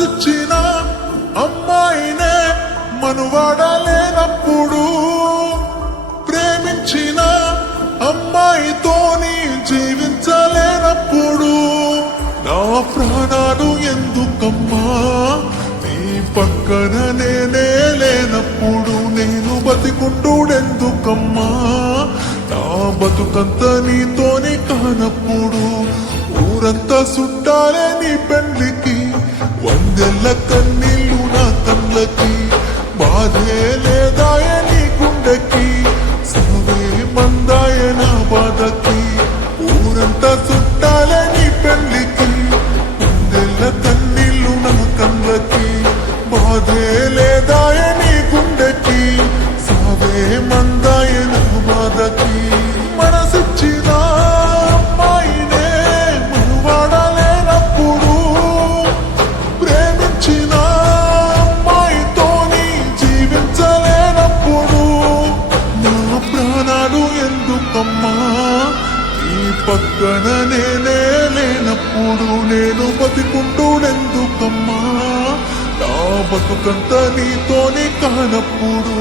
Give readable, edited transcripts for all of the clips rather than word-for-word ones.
మనసిచ్చిన అమ్మాయినే మనువాడలేనప్పుడు, ప్రేమించిన అమ్మాయితోని జీవించలేనప్పుడు, నా ప్రాణాలు ఎందుకమ్మా నీ పక్కన నేనే లేనప్పుడు, నేను బతికుంటూడెందుకమ్మా నా బతుకంత నీతోని కానప్పుడు, ఊరంతా చుట్టాలే నీ పెళ్లికి, వందెల్ల కన్నీళ్ళు నా కళ్ళకి, బాధే లేదాయ నీ గుండెకి, సవే మందాయ నా బాధకి, ఊరంతా చుట్టాలే నీ పెళ్లికి, వందెల్ల కన్నీళ్ళు నా కళ్ళకి, బాధే లేదాయ నీ గుండెకి, సవే మందాయ నా బాధకి. మనసిచ్చినా అమ్మాయినే మనువాడలేనప్పుడు, ప్రేమించిన అమ్మాయితోని జీవించలేనప్పుడు, నా ప్రాణాలు ఎందుకమ్మా ఈ పక్కన నేనే లేనప్పుడు, నేను బతికుంటూడెందుకమ్మా నా బతుకంత నీతోని కానప్పుడు.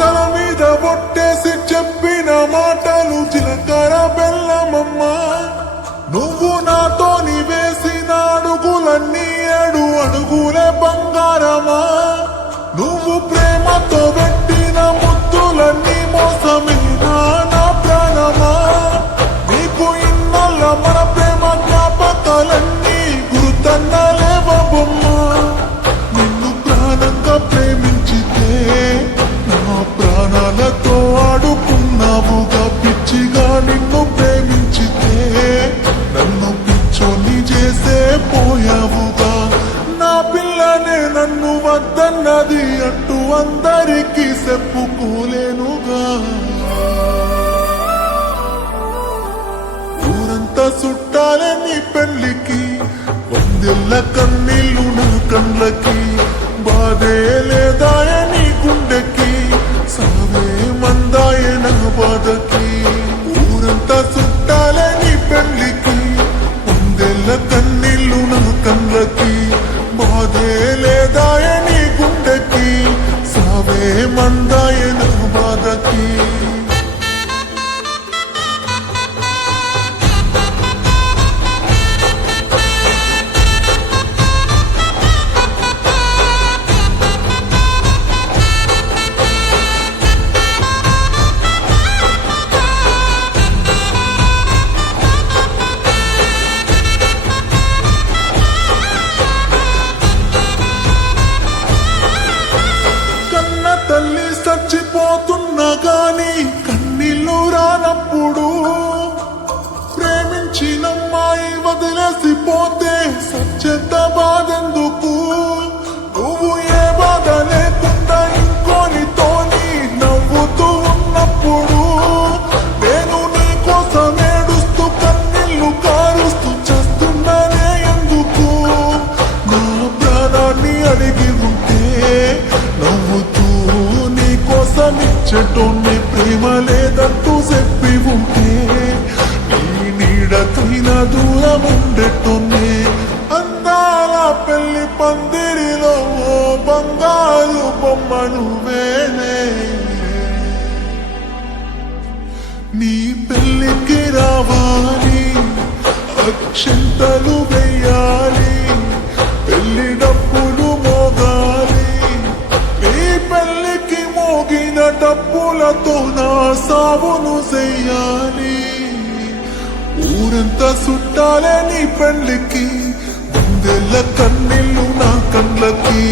తల మీద బొట్టేసి చెప్పిన మాటలు చిలకర బెల్లమమ్మా, నువ్వు నాతోని వేసిన అడుగులన్నీ 7 అడుగులే బంగారమా, నువ్వు ప్రేమతో పెట్టిన ముద్దులన్నీ మోసమేనా నా ప్రాణమా, నీకు ఇన్నల్ల మన ప్రేమ జ్ఞాపకాలన్నీ గుర్తన్నలేవమ్మా, నిన్ను ప్రాణంగా ప్రేమించితే ప్రాణాలతో ఆడుకున్నావుగా, పిచ్చిగా నిన్ను ప్రేమించితే నన్ను పిచ్చోని చేసే పోయావుగా, నా పిల్లనే నన్ను వద్దన్నది అంటూ అందరికీ చెప్పుకోలేనుగా, ఊరంతా చుట్టాలే నీ పెళ్లికి, వందెల్ల కన్నీళ్ళు నా కళ్ళకి, బాధే లేదాయ నీ గుండెకి, సవే మందాయ నా బాధకి, ఊరంతా చుట్టాలే నీ పెళ్లికి, వందెల్ల కన్నీళ్ళు నా కళ్ళకి, బాధే లేదాయ నీ గుండెకి, సవే మందాయ నా బాధకి. చచ్చిపోతున్నా గాని కన్నీళ్ళు రానప్పుడు, ప్రేమించినమ్మాయి వదిలేసి పోతే సత్యంత బాధెందుకు, నువ్వు ఏ బాధ లేకుండా ఇంకోనితోని నవ్వుతూ ఉన్నప్పుడు, నేను నీ కోసం ఏడుస్తూ కన్నీళ్ళు కారుస్తూ చేస్తున్నానే ఎందుకు, నా ప్రాణాన్ని అడిగి ఉంటే నవ్వుతూ కోసమిచ్చటోన్ని ప్రేమ లేదంటూ చెప్పి ఉంటే, నీ నీడకైన దూరం ఉండేటోన్ని, అందాల పెళ్లి పందిరిలో ఓ బంగారు బొమ్మ నువ్వేనే, నీ పెళ్లికి రావాలి అక్షంతలు వెయ్యాలి, పెళ్లి డప్పులు మోగాలి, నీ పెళ్లికి మోగిన డప్పులతో నా సావును చెయ్యాలి. ఊరంతా చుట్టాలే నీ పెళ్ళికి, వందెల్ల కన్నీళ్ళు నా కళ్ళకి.